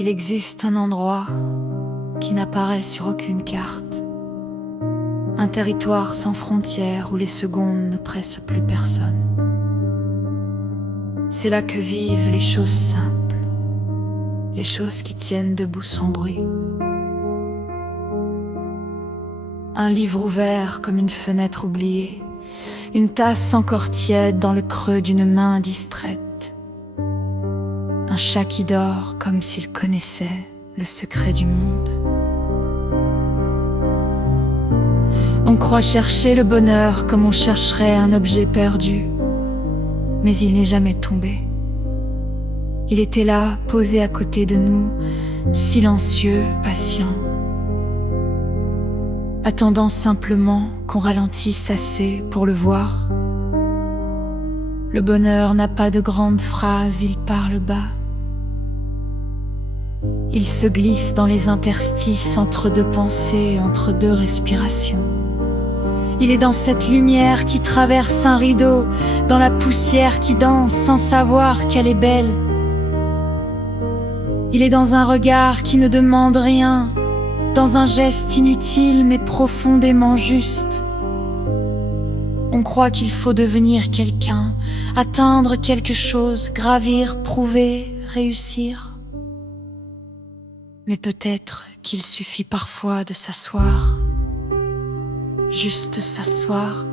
Il existe un endroit qui n'apparaît sur aucune carte, un territoire sans frontières où les secondes ne pressent plus personne. C'est là que vivent les choses simples, les choses qui tiennent debout sans bruit. Un livre ouvert comme une fenêtre oubliée, une tasse encore tiède dans le creux d'une main distraite. Un chat qui dort comme s'il connaissait le secret du monde. On croit chercher le bonheur comme on chercherait un objet perdu, mais il n'est jamais tombé. Il était là, posé à côté de nous, silencieux, patient, attendant simplement qu'on ralentisse assez pour le voir. Le bonheur n'a pas de grandes phrases, il parle bas. Il se glisse dans les interstices entre deux pensées, entre deux respirations. Il est dans cette lumière qui traverse un rideau, dans la poussière qui danse sans savoir qu'elle est belle. Il est dans un regard qui ne demande rien, dans un geste inutile mais profondément juste. On croit qu'il faut devenir quelqu'un, atteindre quelque chose, gravir, prouver, réussir. Mais peut-être qu'il suffit parfois de s'asseoir, juste s'asseoir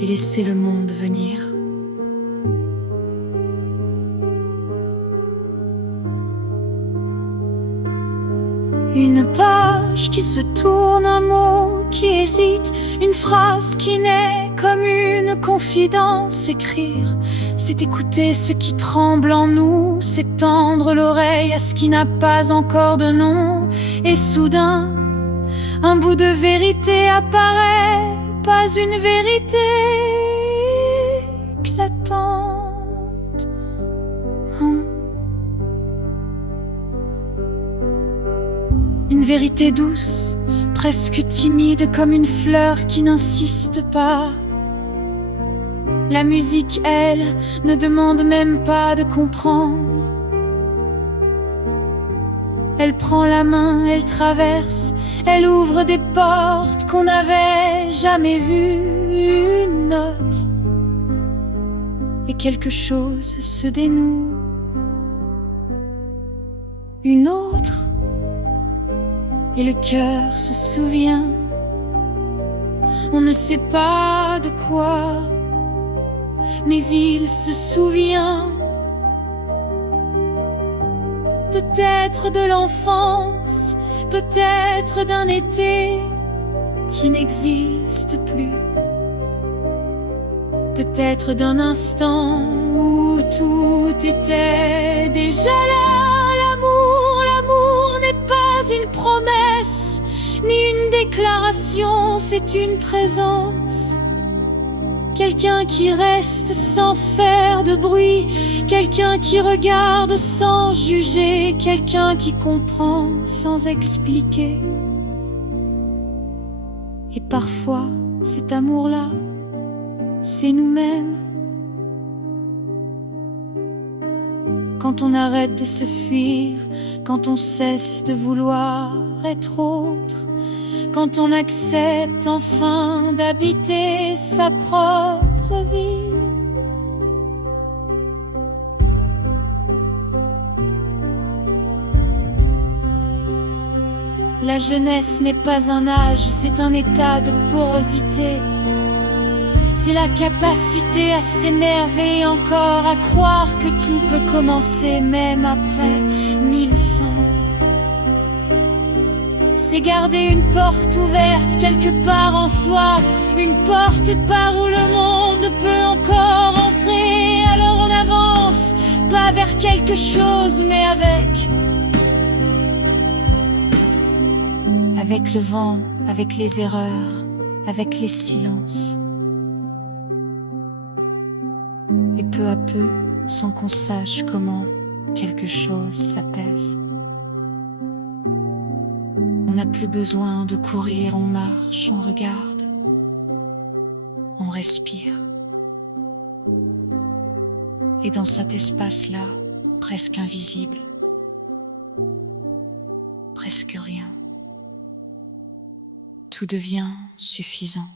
et laisser le monde venir. Une page qui se tourne, un mot qui hésite, une phrase qui naît comme une confidence. Écrire, c'est écouter ce qui tremble en nous, c'est tendre l'oreille à ce qui n'a pas encore de nom. Et soudain, un bout de vérité apparaît, pas une vérité éclatante. Une vérité douce, presque timide comme une fleur qui n'insiste pas. La musique, elle, ne demande même pas de comprendre. Elle prend la main, elle traverse, elle ouvre des portes qu'on n'avait jamais vues. Une note, et quelque chose se dénoue. Une autre, et le cœur se souvient. On ne sait pas de quoi, mais il se souvient. Peut-être de l'enfance, peut-être d'un été qui n'existe plus. Peut-être d'un instant où tout était déjà là. L'amour n'est pas une promesse, ni une déclaration, c'est une présence. Quelqu'un qui reste sans faire de bruit, quelqu'un qui regarde sans juger, quelqu'un qui comprend sans expliquer. Et parfois, cet amour-là, c'est nous-mêmes. Quand on arrête de se fuir, quand on cesse de vouloir être autre, quand on accepte enfin d'habiter sa propre vie. La jeunesse n'est pas un âge, c'est un état de porosité. C'est la capacité à s'énerver encore, à croire que tout peut commencer même après 1000 fins. C'est garder une porte ouverte quelque part en soi, une porte par où le monde peut encore entrer. Alors on avance, pas vers quelque chose, mais avec le vent, avec les erreurs, avec les silences. Et peu à peu, sans qu'on sache comment, quelque chose s'apaise. On n'a plus besoin de courir, on marche, on regarde, on respire. Et dans cet espace-là, presque invisible, presque rien. Tout devient suffisant.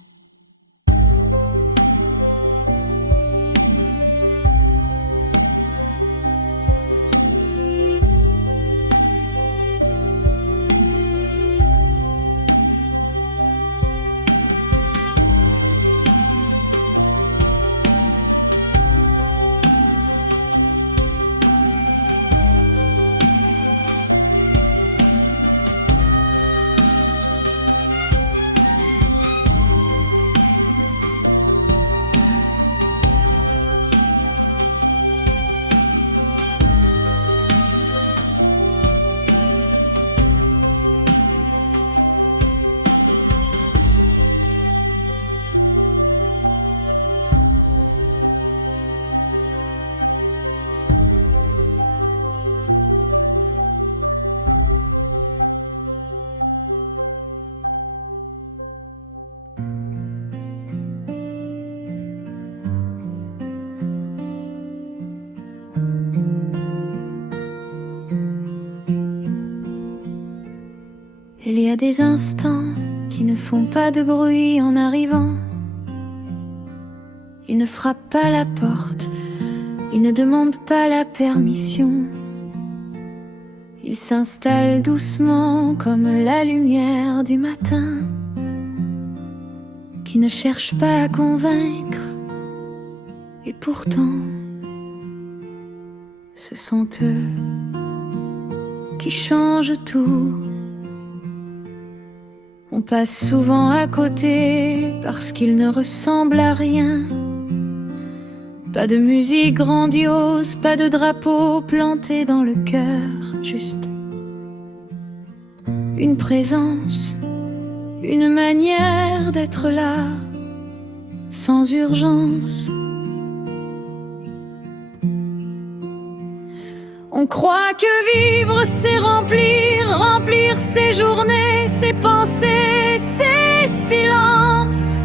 Il y a des instants qui ne font pas de bruit en arrivant. Ils ne frappent pas la porte, ils ne demandent pas la permission. Ils s'installent doucement comme la lumière du matin, qui ne cherche pas à convaincre. Et pourtant, ce sont eux qui changent tout. On passe souvent à côté parce qu'ils ne ressemblent à rien. Pas de musique grandiose, pas de drapeau planté dans le cœur, juste une présence, une manière d'être là, sans urgence. On croit que vivre c'est remplir ses journées, ses pensées, ses silences.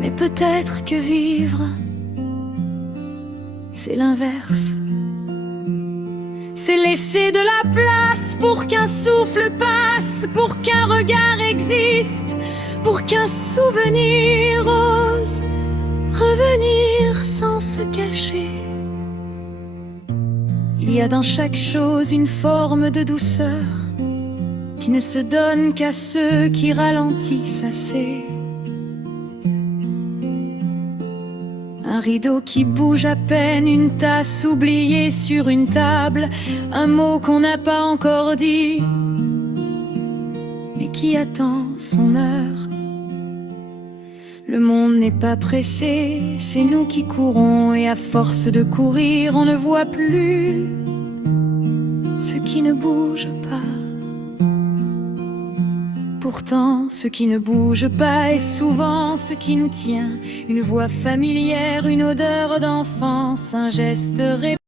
Mais peut-être que vivre, c'est l'inverse. C'est laisser de la place pour qu'un souffle passe, pour qu'un regard existe, pour qu'un souvenir ose revenir sans se cacher. Il y a dans chaque chose une forme de douceur qui ne se donne qu'à ceux qui ralentissent assez. Un rideau qui bouge à peine, une tasse oubliée sur une table, un mot qu'on n'a pas encore dit, mais qui attend son heure. Le monde n'est pas pressé, c'est nous qui courons, et à force de courir, on ne voit plus ce qui ne bouge pas. Pourtant, ce qui ne bouge pas est souvent ce qui nous tient. Une voix familière, une odeur d'enfance, un geste répété.